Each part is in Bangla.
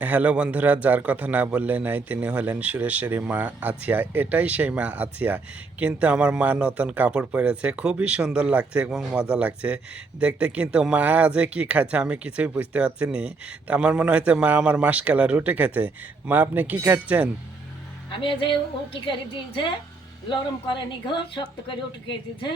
হ্যালো বন্ধুরা, যার কথা না বললে নাই তিনি হলেন সুরেশ্বরী মা আছিয়া। এটাই সেই মা আছিয়া। কিন্তু আমার মা নতুন কাপড় পরেছে, খুবই সুন্দর লাগছে এবং মজা লাগছে দেখতে। কিন্তু মা যে কি খাচ্ছে আমি কিছুই বুঝতে পারছি নি। তা আমার মনে হচ্ছে মা আমার মাসকালা রুটি খাচ্ছে। মা আপনি কি খাচ্ছেন? আমি এই যে উটি করে দিয়েছে লরম করে নি ঘর শক্ত করে উটি করে দিয়েছে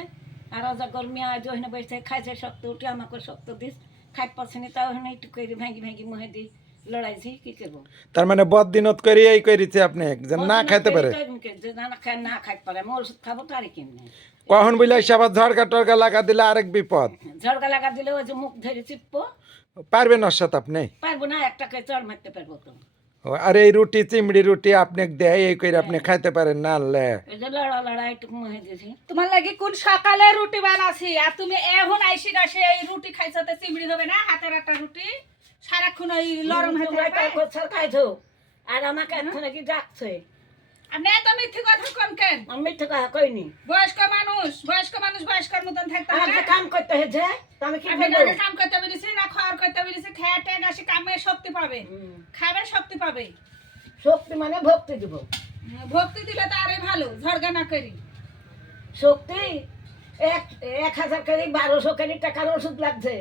আর রাজা গরমি আজ ওখানে বসে খাইছে শক্ত উঠে আমাকে শক্ত দিস খাইতে পারছি না তাও ওখানে একটু করে ভাঙি ভাঙি মুহে দিই লড়াইছি কি করবো তার মানে বদিনত করে এই করেছে আপনি যে না খাইতে পারে। যে না খাই না খাইতে পারে আমি ওষুধ খাবো তারই কেমনি কখন বুঝলে আবার ঝড়কা টরকা লাগা দিলে আরেক বিপদ। ঝড়কা লাগা দিলে ওই যে মুখ ধরে চিপবো পারবেন ওর সাথে আপনি? পারবো না একটাকে চড় মারতে পারবো তো আর এই রুটি চিমড়ি রুটি আপনি দেয় এই করে আপনি খাইতে পারেন না আনলে? এই যে লড়া লড়া একটু মুহে দিয়েছি তোমার লাগি কোন সকালে রুটি বানাছি আর তুমি এখন আইসি গাছে এই রুটি খাইছো তো চিমড়ি হবে না হাতের একটা রুটি সারাক্ষণ ওই লরম হাতে তোমরা তার কোথাও খাইছো আর আমাকে এখন কি ডাকছে আপনি এত মিথ্যে কথা কোন কেন আমি মিথ্যে কথা কইনি বয়স্ক মানুষ বয়স্কর মতন থাকতে আমার হবে যে কাম করতে হয়েছে তো আমি কি আপনি করবো না কাম করতে পেরেছি না খাওয়ার করতে পেরেছি খেয়ে টেক আসি কামে শক্তি পাবে খাবে শক্তি পাবে শক্তি মানে ভক্তি দিব ভক্তি দিলে তো আরে ভালো ঝড়গা না করি শক্তি 1,000 করে 1200 করে টাকার ওষুধ লাগছে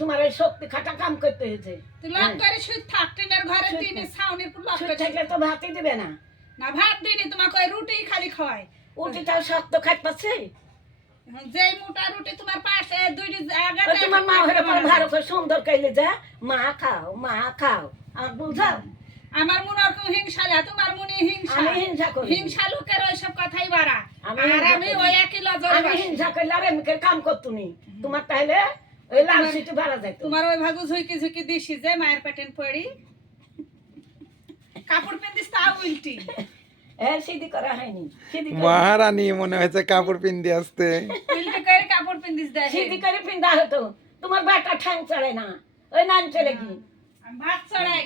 তোমার এই শক্তি খাটা কাম করতে হয়েছে তুই লক করে শুই থাক টিনের ঘরে টিনের ছাউনির পুর লক শুধু করে থাকলে তো ভাতই দিবে না না ভাত দিনি তোমাকে ওই রুটি খালি খাওয়াই উঠিটাও শক্ত খাইতে পাচ্ছে যেই মোটা রুটি তোমার পাশে দুইটি জায়গা ওই তোমার মা হয়ে পরে ভালো করে সুন্দর কইলে যা মা খাও আর বুঝাও আমার মনে আর কেউ হিংসালা তোমার মনে হিংসা আমি হিংসা করি হিংসা লোকের ওইসব কথাই বাড়া আমি আর হিংসা আমি করি। ওই একই লজর আমি হিংসা করলে আর এমনি করে কাম করতো নি তোমার তাইলে ওই লাল সিটি ভাড়া যাইতো তোমার ওই ভাগু ঝুঁকি ঝুঁকি দিছি যে মায়ের পেটেন পড়ি কাপড় পিন্দিস তা উল্টি সিদ্ধি করা হয়নি সিদ্ধি মহারানী মনে হয়েছে কাপড় পিন্দি আসতে। উল্টি করে কাপড় পিন্দিস দেয় সিদ্ধি করে পিন্দা হতো তোমার বাটা ঠাং চড়ে না ওই নান চলে কি ভাত চড়াই